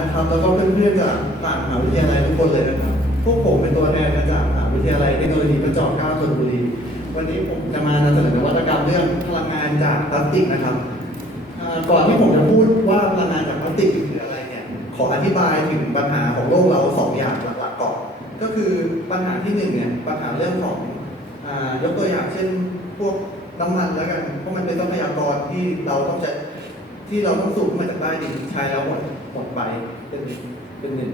นะครับแล้วก็เพื่อนๆจากต่างมหาวิทยาลัยทุกคนเลยนะครับ พวกผมเป็นตัวแทนมาจากมหาวิทยาลัยเทคโนโลยีพระจอมเกล้าธนบุรี วันนี้ผมจะมานำเสนอนวัตกรรมเรื่องพลังงานจากพลาสติกนะครับก่อนที่ผมจะพูดว่าพลังงานจากพลาสติกคืออะไรเนี่ย ขออธิบายถึงปัญหาของโลกเราสองอย่างหลักๆก่อน ก็คือปัญหาที่หนึ่งเนี่ยปัญหาเรื่องของอ่ายกตัวอย่างเช่นพวกน้ำมันแล้วกัน เพราะมันเป็นทรัพยากรที่เราต้องใช้ ที่เราต้องสูบมาจากใต้ดินใช้แล้วหมดหมดไปเป็นเป็นหนึ่ง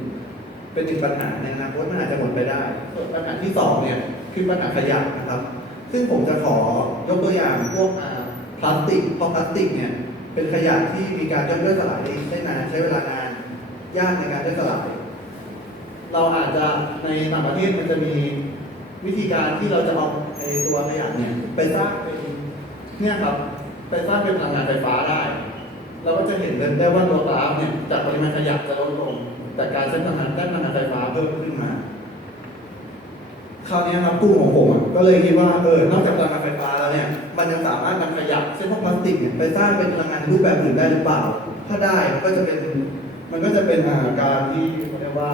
เป็นหนึ่งปัญหาในอนาคตมันอาจจะหมดไปได้ส่วนปัญหาที่สองเนี่ยคือปัญหาขยะนะครับ ซึ่งผมจะขอยกตัวอย่างพวกพลาสติกเพราะพลาสติกเนี่ยเป็นขยะที่มีการย่อยสลายได้นานใช้เวลานานยากในการย่อยสลาย เราอาจจะในต่างประเทศมันจะมีวิธีการที่เราจะเอาไอ้ตัวขยะเนี่ยไปสร้างเป็นเนี่ยครับไปสร้างเป็นพลังงานไฟฟ้าได้ เราก็จะเห็นได้ว่าตัวกราฟเนี่ยจากปริมาณขยะจะลดลง แต่การใช้พลังงานด้านพลังงานไฟฟ้าเพิ่มขึ้นมา คราวนี้ครับกลุ่มของผมอะก็เลยคิดว่าเออนอกจากพลังงานไฟฟ้าแล้วเนี่ยมันยังสามารถนำขยะเช่นพวกพลาสติกเนี่ยไปสร้างเป็นพลังงานรูปแบบอื่นได้หรือเปล่า ถ้าได้ก็จะเป็นมันก็จะเป็นาการที่เขาเรียกว่า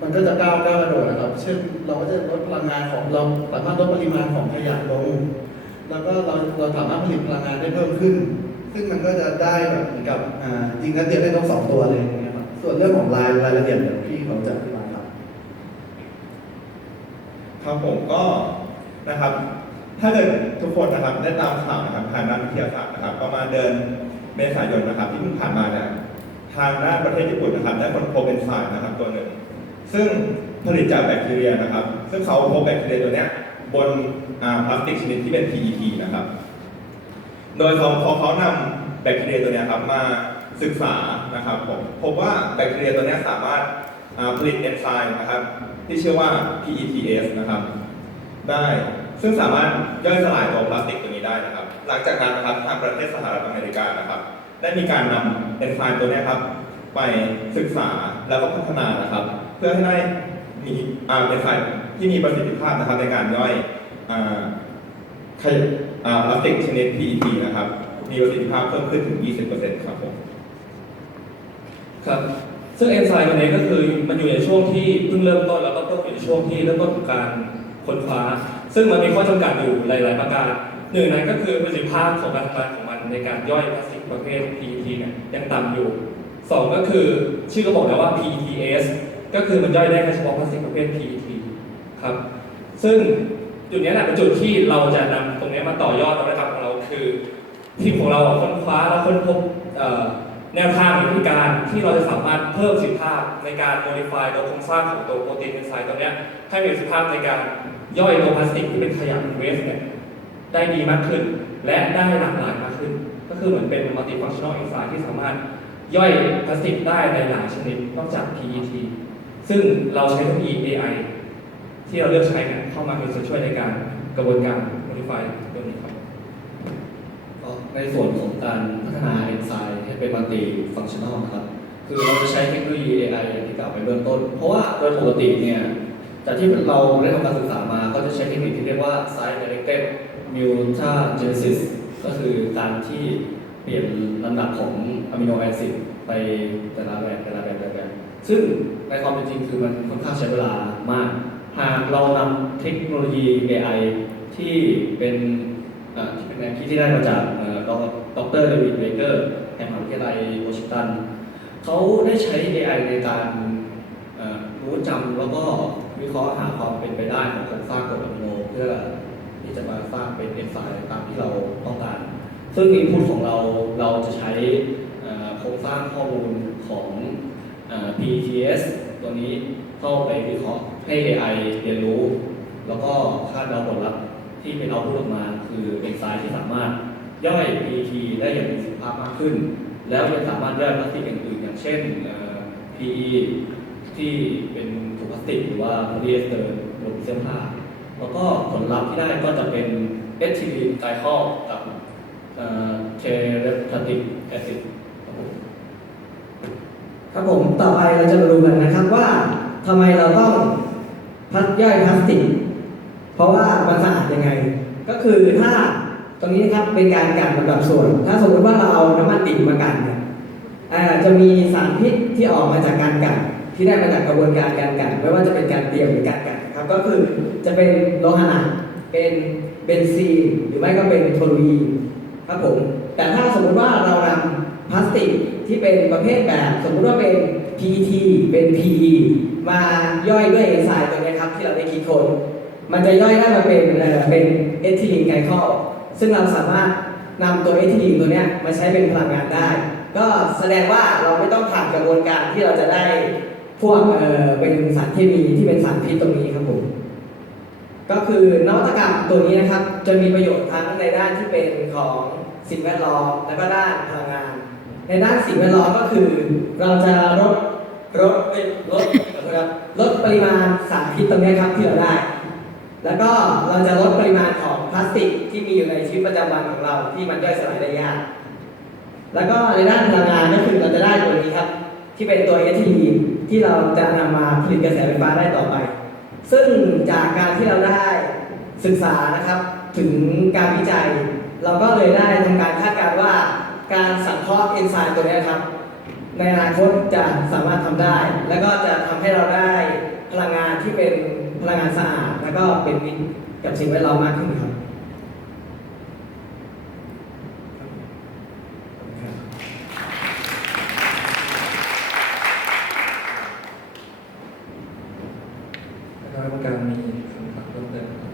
มันก็จะก้าวก้าวกระโดดนะครับ เช่น เราก็จะลดพลังงานของเราสามารถลดปริมาณของขยะลง แล้วก็เราเราสามารถผลิตพลังงานได้เพิ่มขึ้น ซึ่งมันก็จะได้แบบเหมือนกับอ่ายิงนัดเดียวได้นกสองตัวเลยอย่างเงี้ยครับส่วนเรื่องของรายรายละเอียดเดี๋ยวพี่เขาจะอธิบายครับ ครับผมก็นะครับ ถ้าเกิดทุกคนนะครับได้ตามข่าวนะครับทางด้านวิทยาศาสตร์นะครับ ประมาณเดือนเมษายนนะครับ ที่เพิ่งผ่านมาเนี่ยทางด้านประเทศญี่ปุ่นนะครับได้ค้นพบเอนไซม์นะครับตัวหนึ่งซึ่งผลิตจากแบคทีเรียนะครับ ซึ่งเขาพบแบคทีเรียตัวเนี้ย บนพลาสติกชนิดที่เป็น PET นะครับ โดยเขาพอเขานำแบคทีเรียตัวนี้ครับมาศึกษานะครับผมพบว่าแบคทีเรียตัวนี้สามารถผลิตเอนไซม์นะครับ ที่ชื่อว่า PETS นะครับ ได้ซึ่งสามารถย่อยสลายตัวพลาสติกตัวนี้ได้นะครับ หลังจากนั้นนะครับทางประเทศสหรัฐอเมริกานะครับ ได้มีการนำเอนไซม์ตัวนี้ครับ ไปศึกษาแล้วก็พัฒนานะครับ เพื่อให้ได้มีเอนไซม์ ที่มีประสิทธิภาพนะครับในการย่อยพลาสติกชนิด PET นะครับ มีประสิทธิภาพเพิ่มขึ้นถึง 20%ครับผมครับซึ่งเอนไซม์ตัวนี้ก็คือมันอยู่ในช่วงที่เพิ่งเริ่มต้นแล้วก็ต้องอยู่ในช่วงที่เริ่มต้นของการค้นคว้า ซึ่งมันมีข้อจำกัดอยู่หลาย ๆ ประการหนึ่งนั้นก็คือประสิทธิภาพของการทำงานของมันในการย่อยพลาสติกประเภท PET เนี่ยยังต่ำอยู่สองก็คือชื่อก็บอกแล้วว่า PETS ก็คือมันย่อยได้แค่เฉพาะพลาสติกประเภท PET ครับ ซึ่งจุดนี้แหละเป็นจุดที่เราจะนำตรงนี้มาต่อยอดนวัตกรรมของเราคือทีมของเราค้นคว้าและค้นพบแนวทางวิธีการที่เราจะสามารถเพิ่มประสิทธิภาพในการ modify ตัวโครงสร้างของตัวโปรตีนเอนไซม์ตัวนี้ให้มีประสิทธิภาพในการย่อยตัวพลาสติกที่เป็นขยะเวสเนี่ยได้ดีมากขึ้น และได้หลากหลายมากขึ้น ก็คือเหมือนเป็น multifunctional enzyme ที่สามารถย่อยพลาสติกได้ในหลายชนิดนอกจาก PET ซึ่งเราใช้เทคโนโลยี AI ที่เราเลือกใช้เนี่ยเข้ามาเป็นส่วนช่วยในการกระบวนการ modify ตัวนี้ครับในส่วนของการพัฒนาเอนไซม์ให้เป็นมัลติฟังชั่นอลนะครับ คือเราจะใช้เทคโนโลยี AI อย่างที่กล่าวไปเบื้องต้น เพราะว่าโดยปกติเนี่ยจากที่เราได้ทำการศึกษามาก็จะใช้เทคนิคที่เรียกว่า site directed mutagenesis ก็คือการที่เปลี่ยนลำดับของอะมิโนแอซิดไปแต่ละแบบแต่ละแบบแต่ละแบบซึ่งในความเป็นจริงคือมันค่อนข้างใช้เวลามาก หากเรานำเทคโนโลยี AI ที่เป็นที่เป็นแนวคิดที่ได้มาจากเอ่อดรเดวิดเบเกอร์แห่งมหาวิทยาลัยวอชิงตันเขาได้ใช้ AI ในการรู้จำแล้วก็วิเคราะห์หาความเป็นไปได้ของโครงสร้างกรดอะมิโนเพื่อที่จะมาสร้างเป็นเอนไซม์ตามที่เราต้องการ ซึ่ง input ของเราเราจะใช้โครงสร้างข้อมูลของ PTS ตัวนี้เข้าไปวิเคราะห์ ให้ AI เรียนรู้ แล้วก็คาดเดาผลลัพธ์ที่เป็นเอาพุตออกมา คือเอนไซม์ที่สามารถย่อย PET ได้อย่างมีประสิทธิภาพมากขึ้น แล้วยังสามารถย่อยพลาสติกอื่นๆอย่างเช่น PE ที่เป็นถุงพลาสติกหรือว่าโพลีเอสเตอร์หรือเสื้อผ้าแล้วก็ผลลัพธ์ที่ได้ก็จะเป็นเอทิลีนไกลคอลกับเทเรปติกแอซิดครับผมครับผมต่อไปเราจะมาดูกันนะครับว่าทำไมเราต้อง พัดย่อยพลาสติก เพราะว่ามันสะอาดยังไง ก็คือถ้าตรงนี้นะครับเป็นการกันลำดับส่วน ถ้าสมมติว่าเราเอาน้ำมันดิบมากันเนี่ยจะมีสารพิษที่ออกมาจากการกัดที่ได้มาจากกระบวนการการกัดไม่ว่าจะเป็นการเตรียมหรือการกัดครับ ก็คือจะเป็นโลหะหนักเป็นเบนซีนหรือไม่ก็เป็นโทลูอีนครับผมแต่ถ้าสมมติว่าเรานำพลาสติกที่เป็นประเภทแบบ สมมติว่าเป็น PET เป็น PE มาย่อยด้วยเอนไซม์ต นี้ยครับที่เราได้คิดคนมันจะย่อยได้มาเป็นเอ่อเป็นเอทิลีนไกลคอลซึ่งเราสามารถนำตัวเอทิลีนตัวเนี้ยมาใช้เป็นพลังงานได้ ก็แสดงว่าเราไม่ต้องผ่านกระบวนการที่เราจะได้พวกเอ่อเป็นสารเคมีที่เป็นสารพิษตรงนี้ครับผมก็คือนวัตกรรมตัวนี้นะครับ จะมีประโยชน์ทั้งในด้านที่เป็นของสิ่งแวดล้อมและก็ด้านพลังงาน ในด้านสิ่งแวดล้อมก็คือ เราจะลด ลดเอ้ยลดนะครับลดปริมาณสารพิษตรงนี้ครับที่เราได้ แล้วก็เราจะลดปริมาณของพลาสติกที่มีอยู่ในชีวิตประจำวันของเราที่มันย่อยสลายได้ยาก แล้วก็ในด้านพลังงานก็คือเราจะได้ตัวนี้ครับ ที่เป็นตัวเอทีที่เราจะนำมาผลิตกระแสไฟฟ้าได้ต่อไป ซึ่งจากการที่เราได้ศึกษานะครับ ถึงการวิจัย เราก็เลยได้ทำการคาดการณ์ว่าการสังเคราะห์เอนไซม์ตัวนี้ครับ ในอนาคตจะสามารถทำได้ แล้วก็จะทำให้เราได้พลังงานที่เป็นพลังงานสะอาด แล้วก็เป็นมิตรกับสิ่งแวดล้อมมากขึ้นครับการมีคำถามเพิ่มเติม